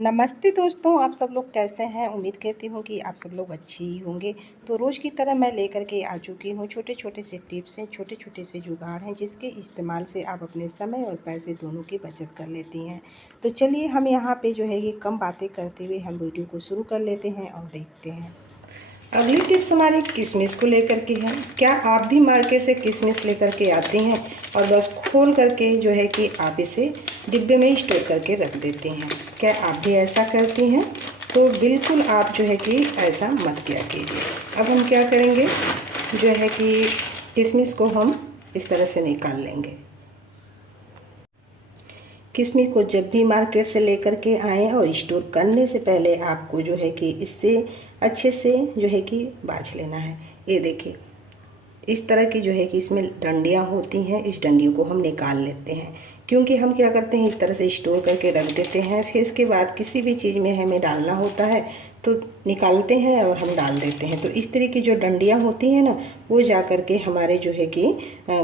नमस्ते दोस्तों, आप सब लोग कैसे हैं। उम्मीद करती हूँ कि आप सब लोग अच्छे ही होंगे। तो रोज़ की तरह मैं लेकर के आ चुकी हूँ छोटे छोटे से टिप्स हैं, छोटे छोटे से जुगाड़ हैं जिसके इस्तेमाल से आप अपने समय और पैसे दोनों की बचत कर लेती हैं। तो चलिए हम यहाँ पे जो है ये कम बातें करते हुए हम वीडियो को शुरू कर लेते हैं और देखते हैं। अगली टिप्स हमारी किशमिश को लेकर के है। क्या आप भी मार्केट से किशमिश लेकर के आती हैं और बस खोल करके जो है कि आप इसे डिब्बे में स्टोर करके रख देती हैं। क्या आप भी ऐसा करती हैं? तो बिल्कुल आप जो है कि ऐसा मत किया कीजिए। अब हम क्या करेंगे, जो है कि किशमिश को हम इस तरह से निकाल लेंगे। किशमिश को जब भी मार्केट से लेकर के आएँ और स्टोर करने से पहले आपको जो है कि इससे अच्छे से जो है कि बाछ लेना है। ये देखिए, इस तरह की जो है कि इसमें डंडियाँ होती हैं, इस डंडियों को हम निकाल लेते हैं। क्योंकि हम क्या करते हैं, इस तरह से स्टोर करके रख देते हैं, फिर इसके बाद किसी भी चीज़ में हमें डालना होता है तो निकालते हैं और हम डाल देते हैं। तो इस तरह की जो डंडियाँ होती हैं ना, वो जा कर के हमारे जो है कि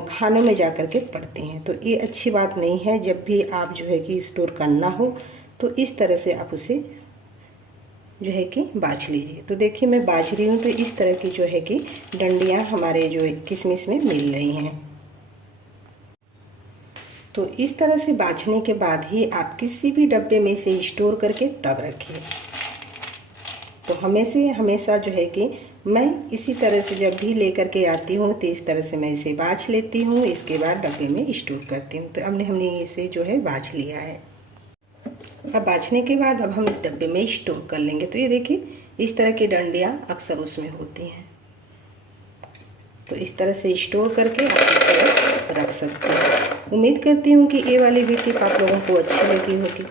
खानों में जा कर के पड़ती हैं। तो ये अच्छी बात नहीं है। जब भी आप जो है कि स्टोर करना हो तो इस तरह से आप उसे जो है कि बाछ लीजिए। तो देखिए मैं बाछ रही हूँ, तो इस तरह की जो है कि डंडियाँ हमारे जो किशमिश में मिल रही हैं। तो इस तरह से बाछने के बाद ही आप किसी भी डब्बे में से स्टोर करके तब रखिए। तो हमेशा जो है कि मैं इसी तरह से जब भी लेकर के आती हूँ तो इस तरह से मैं इसे बाछ लेती हूँ, इसके बाद डब्बे में स्टोर करती हूँ। तो हमने इसे जो है बाछ लिया है। अब बाछने के बाद अब हम इस डब्बे में स्टोर कर लेंगे। तो ये देखिए, इस तरह की डंडियाँ अक्सर उसमें होती हैं। तो इस तरह से स्टोर करके आप इसे रख सकते हैं। उम्मीद करती हूँ कि ये वाली भी टिप आप लोगों को अच्छी लगी होगी।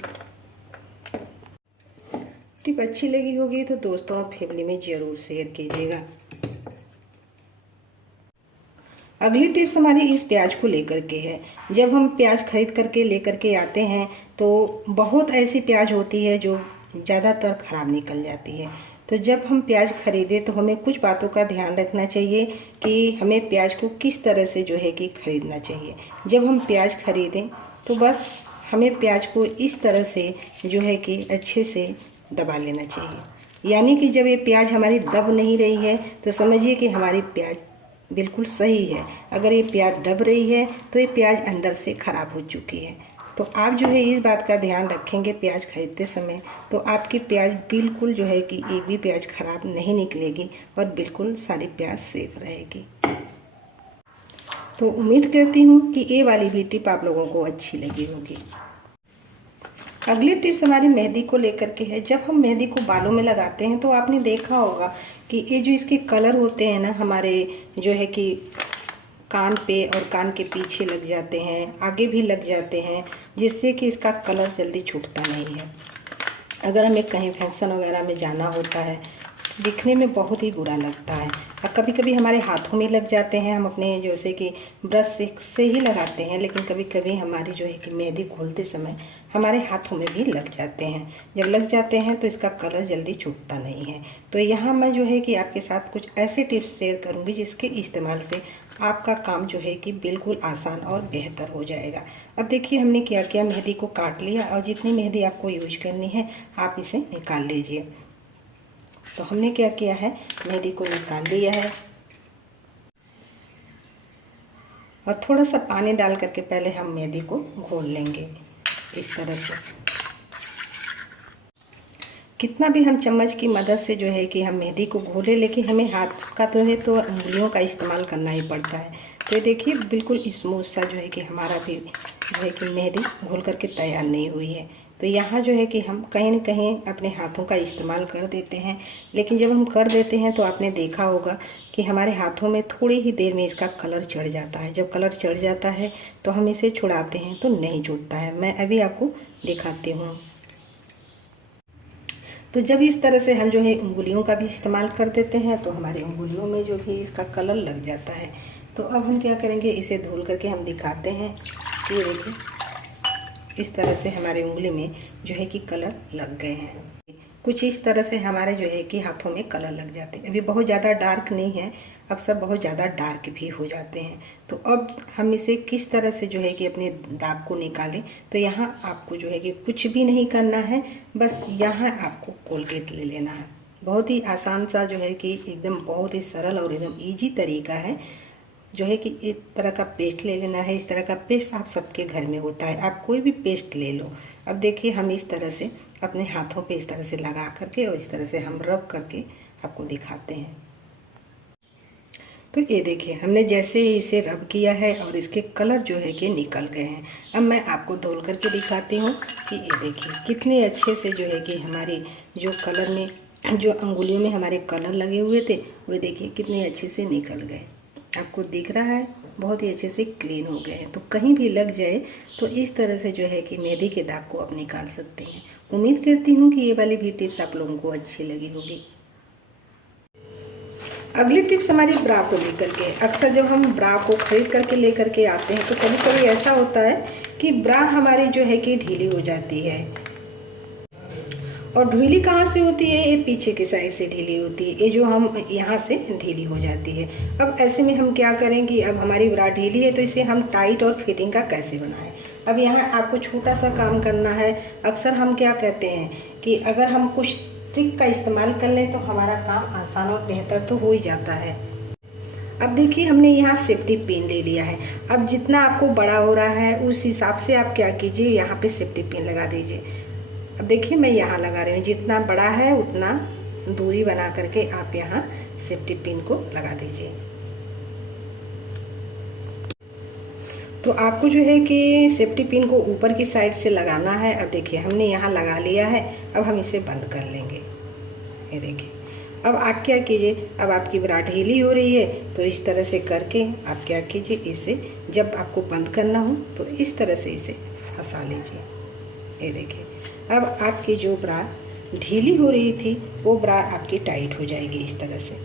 टिप अच्छी लगी होगी तो दोस्तों और फैमिली में ज़रूर शेयर कीजिएगा। अगली टिप्स हमारी इस प्याज को लेकर के है। जब हम प्याज खरीद करके लेकर के आते हैं तो बहुत ऐसी प्याज होती है जो ज़्यादातर ख़राब निकल जाती है। तो जब हम प्याज खरीदें तो हमें कुछ बातों का ध्यान रखना चाहिए कि हमें प्याज को किस तरह से जो है कि ख़रीदना चाहिए। जब हम प्याज खरीदें तो बस हमें प्याज को इस तरह से जो है कि अच्छे से दबा लेना चाहिए। यानी कि जब ये प्याज हमारी दब नहीं रही है तो समझिए कि हमारी प्याज बिल्कुल सही है। अगर ये प्याज दब रही है तो ये प्याज अंदर से ख़राब हो चुकी है। तो आप जो है इस बात का ध्यान रखेंगे प्याज खरीदते समय, तो आपकी प्याज बिल्कुल जो है कि एक भी प्याज ख़राब नहीं निकलेगी और बिल्कुल सारी प्याज सेफ रहेगी। तो उम्मीद करती हूँ कि ये वाली भी टिप आप लोगों को अच्छी लगी होगी। अगली टिप्स हमारी मेहंदी को लेकर के है। जब हम मेहंदी को बालों में लगाते हैं तो आपने देखा होगा कि ये जो इसके कलर होते हैं ना, हमारे जो है कि कान पे और कान के पीछे लग जाते हैं, आगे भी लग जाते हैं, जिससे कि इसका कलर जल्दी छूटता नहीं है। अगर हमें कहीं फंक्शन वगैरह में जाना होता है दिखने में बहुत ही बुरा लगता है। और कभी कभी हमारे हाथों में लग जाते हैं। हम अपने जैसे कि ब्रश से ही लगाते हैं, लेकिन कभी कभी हमारी जो है कि मेहंदी घोलते समय हमारे हाथों में भी लग जाते हैं। जब लग जाते हैं तो इसका कलर जल्दी छूटता नहीं है। तो यहाँ मैं जो है कि आपके साथ कुछ ऐसे टिप्स शेयर करूँगी जिसके इस्तेमाल से आपका काम जो है कि बिल्कुल आसान और बेहतर हो जाएगा। अब देखिए हमने क्या किया, मेहंदी को काट लिया और जितनी मेहंदी आपको यूज करनी है आप इसे निकाल लीजिए। तो हमने क्या किया है, मेहंदी को निकाल लिया है और थोड़ा सा पानी डाल करके पहले हम मेहंदी को घोल लेंगे इस तरह से। कितना भी हम चम्मच की मदद से जो है कि हम मेहंदी को घोले, लेकिन हमें हाथ का तो है तो उंगलियों का इस्तेमाल करना ही पड़ता है। तो ये देखिए बिल्कुल स्मूथ सा जो है कि हमारा भी जो है कि मेहंदी घोल करके तैयार नहीं हुई है। तो यहाँ जो है कि हम कहीं न कहीं अपने हाथों का इस्तेमाल कर देते हैं, लेकिन जब हम कर देते हैं तो आपने देखा होगा कि हमारे हाथों में थोड़ी ही देर में इसका कलर चढ़ जाता है। जब कलर चढ़ जाता है तो हम इसे छुड़ाते हैं तो नहीं छूटता है। मैं अभी आपको दिखाती हूँ। तो जब इस तरह से हम जो है उंगलियों का भी इस्तेमाल कर देते हैं तो हमारी उंगलियों में जो भी इसका कलर लग जाता है। तो अब हम क्या करेंगे, इसे धुल करके हम दिखाते हैं कि ये देखिए इस तरह से हमारी उंगली में जो है कि कलर लग गए हैं। कुछ इस तरह से हमारे जो है कि हाथों में कलर लग जाते हैं। अभी बहुत ज़्यादा डार्क नहीं है, अक्सर बहुत ज़्यादा डार्क भी हो जाते हैं। तो अब हम इसे किस तरह से जो है कि अपने दाग को निकालें, तो यहाँ आपको जो है कि कुछ भी नहीं करना है, बस यहाँ आपको कोलगेट ले लेना है। बहुत ही आसान सा जो है कि एकदम बहुत ही सरल और एकदम ईजी तरीका है जो है कि इस तरह का पेस्ट ले लेना है। इस तरह का पेस्ट आप सबके घर में होता है, आप कोई भी पेस्ट ले लो। अब देखिए हम इस तरह से अपने हाथों पे इस तरह से लगा करके और इस तरह से हम रब करके आपको दिखाते हैं। तो ये देखिए हमने जैसे ही इसे रब किया है और इसके कलर जो है कि निकल गए हैं। अब मैं आपको धोल करके दिखाती हूँ कि ये देखिए कितने अच्छे से जो है कि हमारी जो कलर में जो अंगुलियों में हमारे कलर लगे हुए थे वो देखिए कितने अच्छे से निकल गए। आपको दिख रहा है, बहुत ही अच्छे से क्लीन हो गए हैं। तो कहीं भी लग जाए तो इस तरह से जो है कि मेहंदी के दाग को आप निकाल सकते हैं। उम्मीद करती हूँ कि ये वाली भी टिप्स आप लोगों को अच्छी लगी होगी। अगली टिप्स हमारी ब्रा को लेकर के। अक्सर जब हम ब्रा को खरीद करके लेकर के आते हैं तो कभी कभी ऐसा होता है कि ब्रा हमारी जो है कि ढीली हो जाती है। और ढीली कहाँ से होती है? ये पीछे की साइड से ढीली होती है, ये जो हम यहाँ से ढीली हो जाती है। अब ऐसे में हम क्या करेंगे, अब हमारी ब्रा ढीली है तो इसे हम टाइट और फिटिंग का कैसे बनाएं। अब यहाँ आपको छोटा सा काम करना है। अक्सर हम क्या कहते हैं कि अगर हम कुछ ट्रिक का इस्तेमाल कर लें तो हमारा काम आसान और बेहतर तो हो ही जाता है। अब देखिए हमने यहाँ सेफ्टी पिन ले लिया है। अब जितना आपको बड़ा हो रहा है उस हिसाब से आप क्या कीजिए, यहाँ पे सेफ्टी पिन लगा दीजिए। अब देखिए मैं यहाँ लगा रही हूँ, जितना बड़ा है उतना दूरी बना करके आप यहाँ सेफ्टी पिन को लगा दीजिए। तो आपको जो है कि सेफ्टी पिन को ऊपर की साइड से लगाना है। अब देखिए हमने यहाँ लगा लिया है, अब हम इसे बंद कर लेंगे। ये देखिए अब आप क्या कीजिए, अब आपकी ब्रा ढीली हो रही है तो इस तरह से करके आप क्या कीजिए, इसे जब आपको बंद करना हो तो इस तरह से इसे फंसा लीजिए। ये देखिए अब आपकी जो ब्रा ढीली हो रही थी वो ब्रा आपकी टाइट हो जाएगी इस तरह से।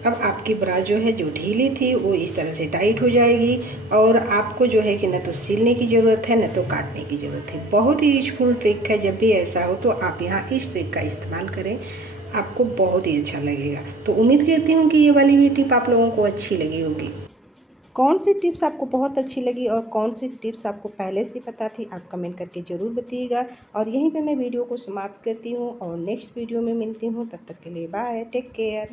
अब आपकी ब्रा जो है जो ढीली थी वो इस तरह से टाइट हो जाएगी और आपको जो है कि न तो सिलने की ज़रूरत है न तो काटने की ज़रूरत है। बहुत ही यूजफुल ट्रिक है, जब भी ऐसा हो तो आप यहाँ इस ट्रिक का इस्तेमाल करें, आपको बहुत ही अच्छा लगेगा। तो उम्मीद करती हूँ कि ये वाली भी टिप आप लोगों को अच्छी लगी होगी। कौन सी टिप्स आपको बहुत अच्छी लगी और कौन सी टिप्स आपको पहले से पता थी, आप कमेंट करके ज़रूर बताइएगा। और यहीं पे मैं वीडियो को समाप्त करती हूँ और नेक्स्ट वीडियो में मिलती हूँ। तब तक के लिए बाय, टेक केयर।